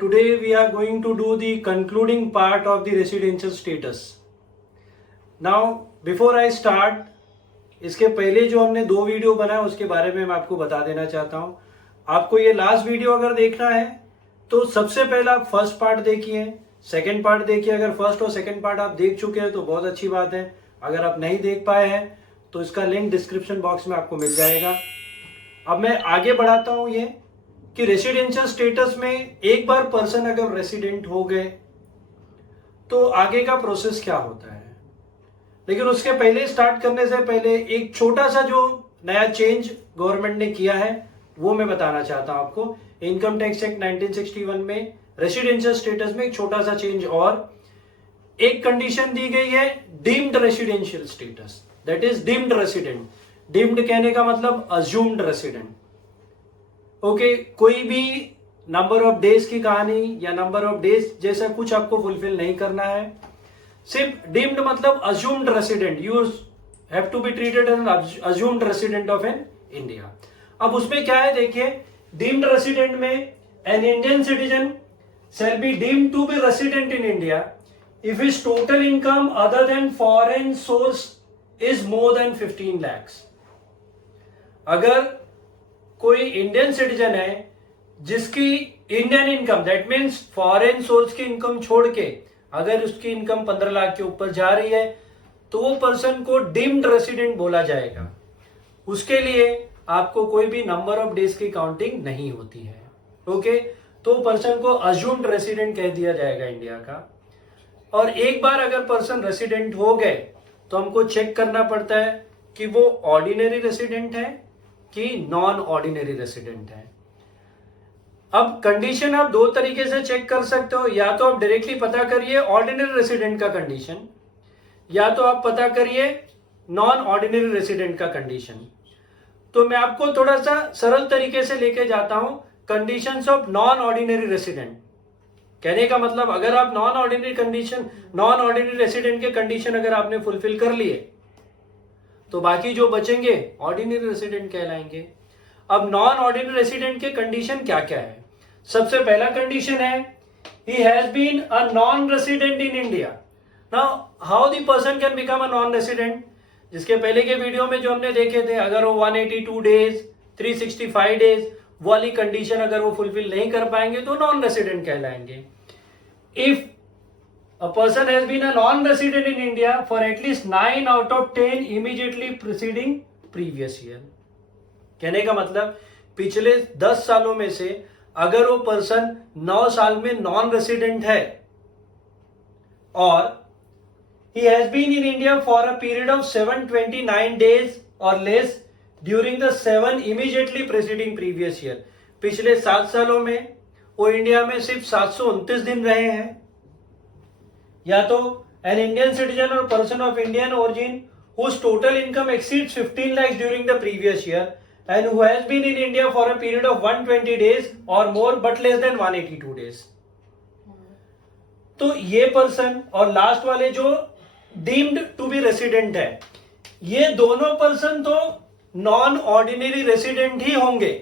Today we are going to do the concluding part of the residential status. Now before I start, इसके पहले जो हमने दो video बनाया उसके बारे में मैं आपको बता देना चाहता हूँ. आपको ये लास्ट वीडियो अगर देखना है तो सबसे पहला आप फर्स्ट पार्ट देखिए, सेकंड पार्ट देखिए. अगर फर्स्ट और सेकंड पार्ट आप देख चुके हैं तो बहुत अच्छी बात है. अगर आप नहीं देख पाए हैं तो इसका लिंक डिस्क्रिप्शन बॉक्स में आपको मिल जाएगा. अब मैं आगे बढ़ाता हूँ ये कि रेसिडेंशियल स्टेटस में एक बार पर्सन अगर रेसिडेंट हो गए तो आगे का प्रोसेस क्या होता है. लेकिन उसके पहले स्टार्ट करने से पहले एक छोटा सा जो नया चेंज गवर्नमेंट ने किया है वो मैं बताना चाहता हूं आपको. इनकम टैक्स एक्ट 1961 में रेसिडेंशियल स्टेटस में एक छोटा सा चेंज और एक कंडीशन दी गई है, deemed residential status, that is deemed resident. Deemed कहने का मतलब अज्यूम्ड रेसिडेंट. ओके, कोई भी नंबर ऑफ डेज की कहानी या नंबर ऑफ डेज जैसा कुछ आपको फुलफिल नहीं करना है. सिर्फ डीम्ड मतलब assumed resident. You have to be treated as assumed resident of an India. अब उसमें क्या है देखिए, डीम्ड रेसिडेंट में an Indian citizen shall be deemed to be resident in India if his total income other than foreign source is more than 15 lakhs. अगर कोई Indian citizen है जिसकी Indian income, that means foreign source की income छोड़ के अगर उसकी income 15 lakh के ऊपर जा रही है तो वो पर्सन को डीम्ड रेसिडेंट बोला जाएगा. उसके लिए आपको कोई भी नंबर ऑफ डेज की काउंटिंग नहीं होती है. ओके, तो पर्सन को अज्यूम्ड रेसिडेंट कह दिया जाएगा इंडिया का. और एक बार अगर पर्सन रेसिडेंट हो गए तो हमको चेक करना पड़ता है कि वो ऑर्डिनरी रेसिडेंट है कि नॉन ऑर्डिनरी रेसिडेंट है. अब कंडीशन आप दो तरीके से चेक कर सकते हो. या तो आप डायरेक्टली पता करिए ऑर्डिनरी रेसिडेंट का कंडीशन, या तो आप पता करिए नॉन ऑर्डिनरी रेसिडेंट का कंडीशन. तो मैं आपको थोड़ा सा सरल तरीके से लेके जाता हूं. Conditions of non ordinary resident कहने का मतलब, अगर आप नॉन ऑर्डिनरी रेसिडेंट के कंडीशन अगर आपने फुलफिल कर लिए तो बाकी जो बचेंगे ऑर्डिनरी रेसिडेंट कहलाएंगे. अब नॉन ऑर्डिनरी रेसिडेंट के कंडीशन क्या क्या है. सबसे पहला कंडीशन है he has been a non resident in India. Now how the person can become a non resident. जिसके पहले के वीडियो में जो हमने देखे थे, अगर वो 182 डेज 365 डेज वाली कंडीशन अगर वो फुलफिल नहीं कर पाएंगे तो नॉन रेसिडेंट कहलाएंगे. इफ a person has been a non-resident in India for at least 9 out of 10 immediately preceding previous year. कहने का मतलब पिछले 10 सालों में से अगर वो पर्सन 9 साल में नॉन रेसिडेंट है और he has been in India for a period of 729 days or less during the 7 immediately preceding previous year. पिछले 7 सालों में वो इंडिया में सिर्फ 729 दिन रहे हैं. या तो एन इंडियन सिटीजन और person of Indian origin whose total income exceeds 15 lakhs during the previous year and who has been in India for a period of 120 days or more but less than 182 days. तो ये person और last वाले जो deemed to be resident है, ये दोनों person तो non ordinary resident ही होंगे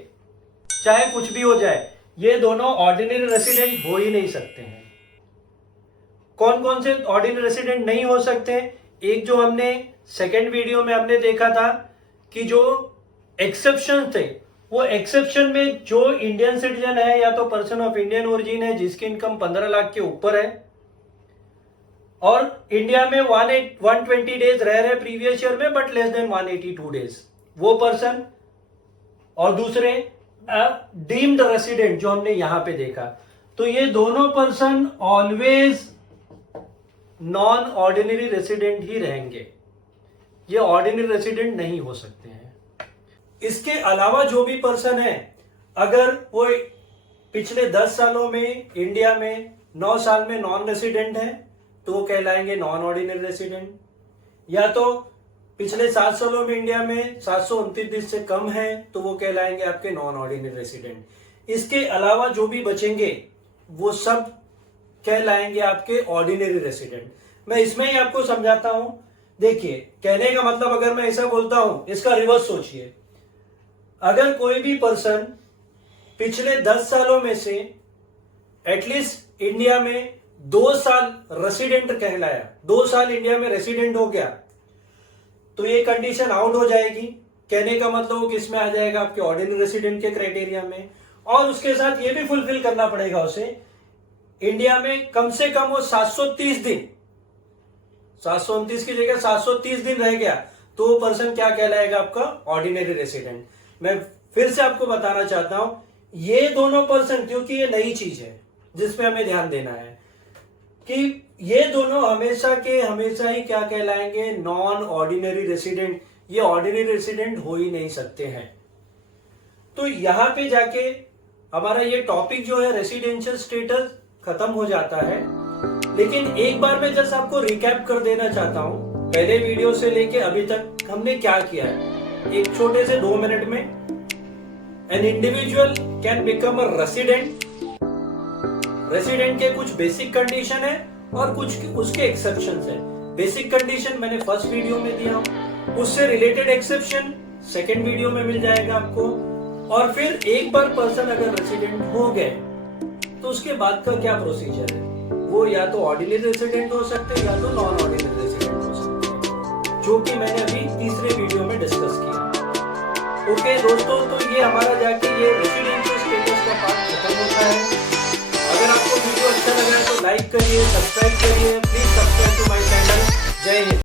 चाहे कुछ भी हो जाए. ये दोनों ऑर्डिनरी रेसिडेंट हो ही नहीं सकते हैं. कौन कौन से ऑर्डिनरी रेसिडेंट नहीं हो सकते. एक जो हमने सेकेंड वीडियो में हमने देखा था कि जो एक्सेप्शन थे, वो एक्सेप्शन में जो इंडियन सिटीजन है या तो पर्सन ऑफ इंडियन ओरिजिन है जिसकी इनकम 15 लाख के ऊपर है और इंडिया में 120 डेज रह रहे प्रीवियस ईयर में बट लेस देन 182 डेज, वो पर्सन. और दूसरे डीम्ड रेसिडेंट जो हमने यहां पे देखा. तो ये दोनों person always non ordinary resident ही रहेंगे, ये ऑर्डिनरी रेसिडेंट नहीं हो सकते हैं. इसके अलावा जो भी पर्सन है अगर वो पिछले 10 सालों में इंडिया में 9 साल में नॉन रेसिडेंट है तो वो कहलाएंगे नॉन ऑर्डिनरी रेसिडेंट. या तो पिछले 7 सालों में इंडिया में 729 दिन से कम है तो वो कहलाएंगे आपके नॉन ऑर्डिनरी रेसिडेंट. इसके अलावा जो भी बचेंगे वो सब कहलाएंगे आपके ऑर्डिनरी रेसिडेंट. मैं इसमें ही आपको समझाता हूं. देखिए, कहने का मतलब अगर मैं ऐसा बोलता हूं, इसका रिवर्स सोचिए. अगर कोई भी पर्सन पिछले 10 सालों में से एटलीस्ट इंडिया में 2 साल रेसिडेंट कहलाया, 2 साल इंडिया में रेसिडेंट हो गया, तो ये कंडीशन आउट हो जाएगी। कहने का मतलब वो किस में आ जाएगा, आपके ऑर्डिनरी रेसिडेंट के क्राइटेरिया में। और उसके साथ ये भी फुलफिल करना पड़ेगा उसे, इंडिया में कम से कम वो 730 दिन, 729 की जगह 730 दिन रह गया, तो वो पर्सन क्या कहलाएगा, आपका ऑर्डिनरी रेसिडेंट। मैं फिर से आपको बताना चाहता हूं, ये दोनों पर्सन, क्योंकि ये नई चीज है जिसपे हमें ध्यान देना है कि ये दोनों हमेशा के हमेशा ही क्या कहलाएंगे, नॉन ऑर्डिनरी रेसिडेंट। ये ऑर्डिनरी रेसिडेंट हो ही नहीं सकते हैं। तो यहां पे जाके हमारा ये टॉपिक जो है रेसिडेंशियल स्टेटस खत्म हो जाता है। लेकिन एक बार मैं जस्ट आपको रिकैप कर देना चाहता हूं, पहले वीडियो से लेके अभी तक हमने क्या किया है, एक छोटे से 2 मिनट में। An individual can become a resident. Resident के कुछ बेसिक कंडीशन है और कुछ उसके एक्सेप्शंस है। बेसिक कंडीशन मैंने फर्स्ट वीडियो में दिया हूं, उससे रिलेटेड एक्सेप्शन सेकेंड वीडियो में मिल जाएगा आपको। और फिर एक बार पर्सन अगर रेसिडेंट हो गए तो उसके बाद का क्या प्रोसीजर है, वो या तो ऑर्डिनरी रेसिडेंट हो सकते हैं या तो नॉन ऑर्डिनरी रेसिडेंट हो सकते हैं, जो कि मैंने अभी तीसरे वीडियो में डिस्कस किया। ओके दोस्तों, तो ये हमारा जाके ये रेसिडेंशियल स्टेटस का पार्ट खत्म होता है। अगर आपको वीडियो अच्छा लगा है तो लाइक करिए, सब्सक्राइब करिए, please subscribe to my channel. जय हिंद।